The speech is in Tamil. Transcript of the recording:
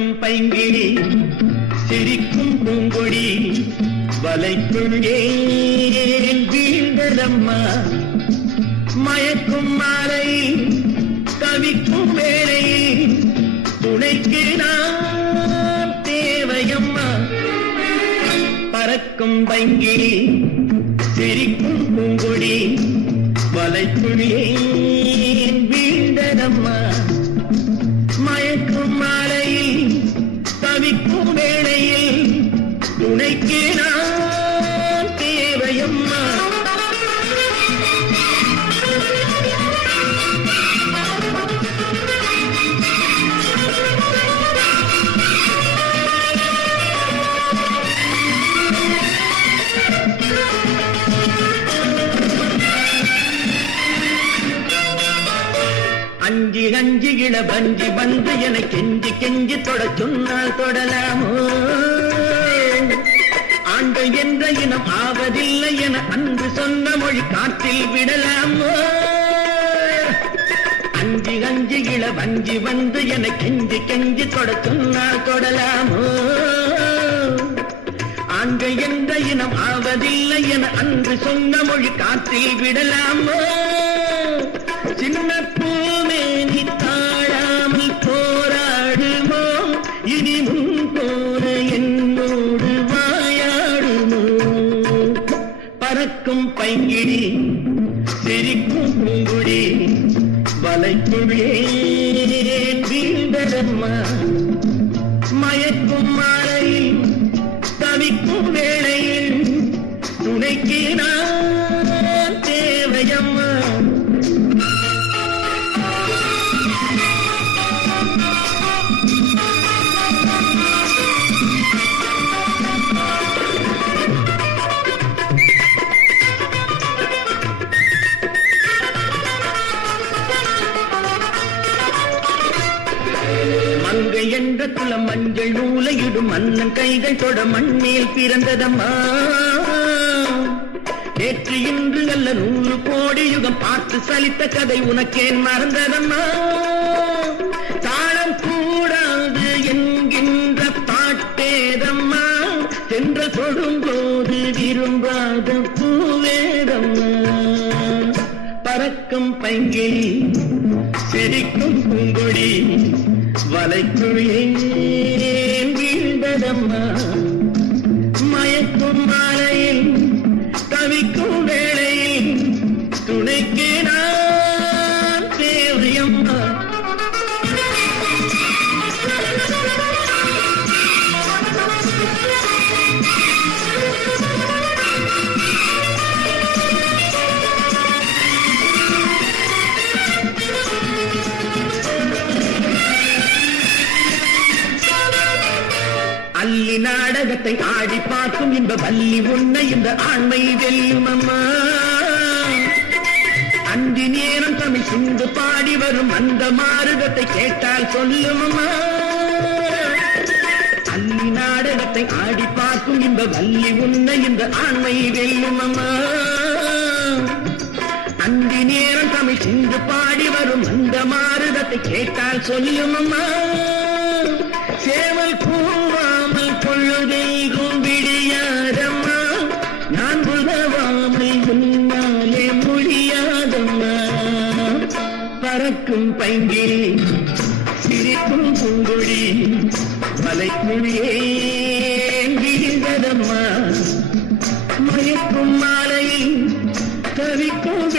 பறக்கும் பைங்கிளி சிரிக்கும் பூங்கொடி வலைக்குள் ஏன் வீழ்ந்ததம்மா மயக்கும் மாலை தவிக்கும் வேளையில் துணைக்கு நான் தேவையம்மா பறக்கும் பைங்கிளி சிரிக்கும் பூங்கொடி வலைக்குள் ஏன் வீழ்ந்ததம்மா மயக்கும் மாலையில் தவிக்கும் வேளையில் துணைக்கு நான் தேவையம்மா அஞ்சி அஞ்சி இள பஞ்சி வந்து என கெஞ்சி கெஞ்சி தொட சொன்னால் தொடலாமோ ஆண்கள் என்ற இனம் ஆவதில்லை என அன்று சொன்ன மொழி காற்றில் விடலாமோ அஞ்சி அஞ்சி இள பஞ்சி வந்து என கெஞ்சி கெஞ்சி தொட சொன்னால் தொடலாமோ ஆண்கள் என்ற இனம் ஆவதில்லை என அன்று சொன்ன மொழி காற்றில் விடலாமோ சின்ன பூமே நீ தாழாமல் போராடுமோ இனி முன் போன என்னோடு வாயாடுமோ பறக்கும் பைங்கிடி சிரிக்கும் பூங்குடி வலைக்குள்ளே வீழ்ந்ததம்மா மயக்கும் மாலையில் தவிக்கும் வேளையில் துணைக்கு நான் தேவையம்மா மங்கை என்ற குளம் மஞ்சள் நூலையிடும் மன்னன் கைகள் தொட மண்ணில் பிறந்ததம்மா நேற்று இன்று அல்ல 100 கோடி யுகம் பார்த்து சலித்த கதை உனக்கேன் மறந்ததம்மா தாளம் கூடாது என்கின்ற பாட்டேதம்மா சென்ற தொடும்போது விரும்பாத பூவேதம்மா பறக்கும் பைங்கிளி சிரிக்கும் பூங்கொடி வலைக்குள் ஏன் வீழ்ந்ததம்மா மயக்கும் மாலையில் தவிக்கும் வேளையில் துணைக்கு நான் தேவையம்மா அல்லி நாடகத்தை ஆடி பார்க்கும் இந்த வள்ளி உன்னை இந்த ஆண்மை வெல்லும் அம்மா அந்தி நேரம் தமிழ் சிந்து பாடி வரும் அந்த மாறுதத்தை கேட்டால் சொல்லும் அம்மா அல்லி நாடகத்தை ஆடி பார்க்கும் இந்த வள்ளி உன்னை இந்த ஆண்மை வெல்லும் அம்மா அந்தி நேரம் தமிழ் சிந்து பாடி வரும் அந்த மாறுதத்தை கேட்டால் சொல்லும் அம்மா சேவல் கூவாமல் பொழுதைகும் விடியாதம்மா நான் உதவாமல் முன்னாலே முடியாதம்மா பறக்கும் பைங்கிளி சிரிக்கும் பூங்குடி வலைக்குழியே வீழ்ந்ததம்மா மயக்கும் மாலையில் தவிக்கும்